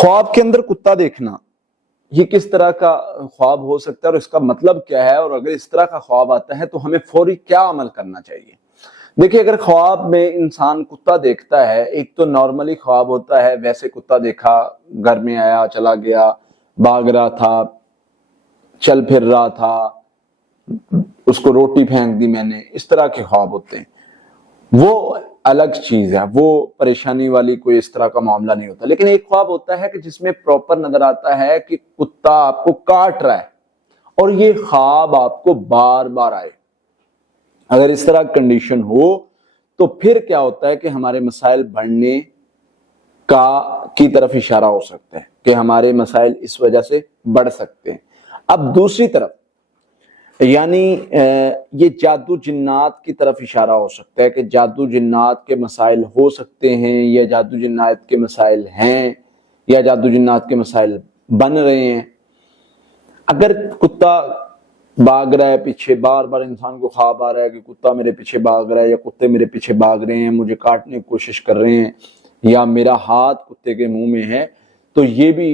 خواب کے اندر کتا دیکھنا یہ کس طرح کا خواب ہو سکتا ہے اور اس کا مطلب کیا ہے، اور اگر اس طرح کا خواب آتا ہے تو ہمیں فوری کیا عمل کرنا چاہیے؟ دیکھیے، اگر خواب میں انسان کتا دیکھتا ہے، ایک تو نارملی خواب ہوتا ہے، ویسے کتا دیکھا، گھر میں آیا، چلا گیا، بھاگ رہا تھا، چل پھر رہا تھا، اس کو روٹی پھینک دی میں نے، اس طرح کے خواب ہوتے ہیں، وہ الگ چیز ہے، وہ پریشانی والی کوئی اس طرح کا معاملہ نہیں ہوتا۔ لیکن ایک خواب ہوتا ہے کہ جس میں پراپر نظر آتا ہے کہ کتا آپ کو کاٹ رہا ہے اور یہ خواب آپ کو بار بار آئے۔ اگر اس طرح کنڈیشن ہو تو پھر کیا ہوتا ہے کہ ہمارے مسائل بڑھنے کی طرف اشارہ ہو سکتا ہے، کہ ہمارے مسائل اس وجہ سے بڑھ سکتے ہیں۔ اب دوسری طرف یعنی یہ جادو جنات کی طرف اشارہ ہو سکتا ہے کہ جادو جنات کے مسائل ہو سکتے ہیں، یا جادو جنات کے مسائل ہیں، یا جادو جنات کے مسائل بن رہے ہیں۔ اگر کتا بھاگ رہا ہے پیچھے، بار بار انسان کو خواب آ رہا ہے کہ کتا میرے پیچھے بھاگ رہا ہے، یا کتے میرے پیچھے بھاگ رہے ہیں، مجھے کاٹنے کی کوشش کر رہے ہیں، یا میرا ہاتھ کتے کے منہ میں ہے، تو یہ بھی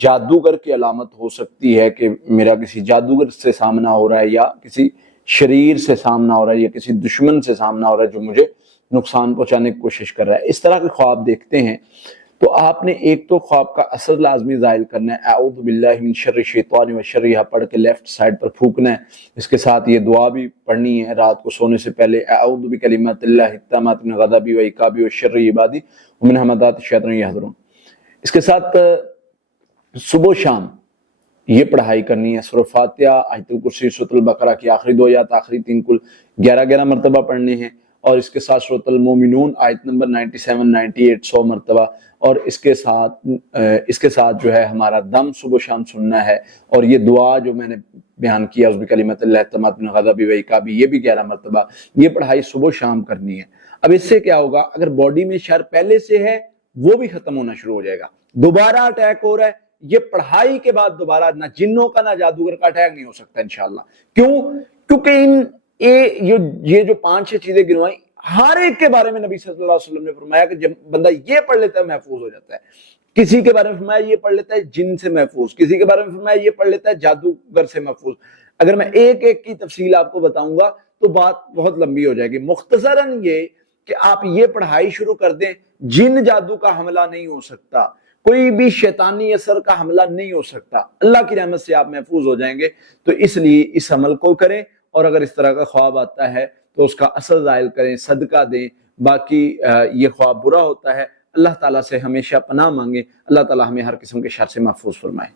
جادوگر کی علامت ہو سکتی ہے کہ میرا کسی جادوگر سے سامنا ہو رہا ہے، یا کسی شریر سے سامنا ہو رہا ہے، یا کسی دشمن سے سامنا ہو رہا ہے جو مجھے نقصان پہنچانے کی کوشش کر رہا ہے۔ اس طرح کے خواب دیکھتے ہیں تو آپ نے ایک تو خواب کا اثر لازمی ظاہر کرنا ہے، اعوذ باللہ من شر الشیطان وشرہ پڑھ کے لیفٹ سائڈ پر پھونکنا ہے۔ اس کے ساتھ یہ دعا بھی پڑھنی ہے رات کو سونے سے پہلے، اعوذ بکلمات اللہ التامات من غضبہ وعقابہ وشر عبادی ومن ہمزات الشیاطین یحضرون۔ اس کے ساتھ صبح و شام یہ پڑھائی کرنی ہے، سورہ فاتحہ، آیت الکرسی، سورۃ البقرہ کی آخری 2 آیات، آخری 3 کل 11 مرتبہ پڑھنے ہیں، اور اس کے ساتھ سورۃ المومنون آیت نمبر 97 98 100 مرتبہ، اور اس کے ساتھ جو ہے ہمارا دم صبح و شام سننا ہے، اور یہ دعا جو میں نے بیان کیا، اعوذ بکلمات اللہ التامات من غضبہ وعقابہ، یہ بھی 11 مرتبہ، یہ پڑھائی صبح و شام کرنی ہے۔ اب اس سے کیا ہوگا، اگر باڈی میں شر پہلے سے ہے وہ بھی ختم ہونا شروع ہو جائے گا۔ دوبارہ اٹیک ہو رہا ہے، یہ پڑھائی کے بعد دوبارہ نہ جنوں کا نہ جادوگر کا اٹیک نہیں ہو سکتا انشاءاللہ۔ کیوں؟ کیونکہ یہ جو 5-6 چیزیں گنوائی، ہر ایک کے بارے میں نبی صلی اللہ علیہ وسلم نے فرمایا کہ جب بندہ یہ پڑھ لیتا ہے محفوظ ہو جاتا ہے۔ کسی کے بارے میں فرمایا یہ پڑھ لیتا ہے جن سے محفوظ، کسی کے بارے میں فرمایا یہ پڑھ لیتا ہے جادوگر سے محفوظ۔ اگر میں ایک ایک کی تفصیل آپ کو بتاؤں گا تو بات بہت لمبی ہو جائے گی۔ مختصراً یہ کہ آپ یہ پڑھائی شروع کر دیں، جن جادو کا حملہ نہیں ہو سکتا، کوئی بھی شیطانی اثر کا حملہ نہیں ہو سکتا، اللہ کی رحمت سے آپ محفوظ ہو جائیں گے۔ تو اس لیے اس عمل کو کریں، اور اگر اس طرح کا خواب آتا ہے تو اس کا اثر ظاہر کریں، صدقہ دیں۔ باقی یہ خواب برا ہوتا ہے، اللہ تعالیٰ سے ہمیشہ پناہ مانگیں، اللہ تعالیٰ ہمیں ہر قسم کے شر سے محفوظ فرمائے۔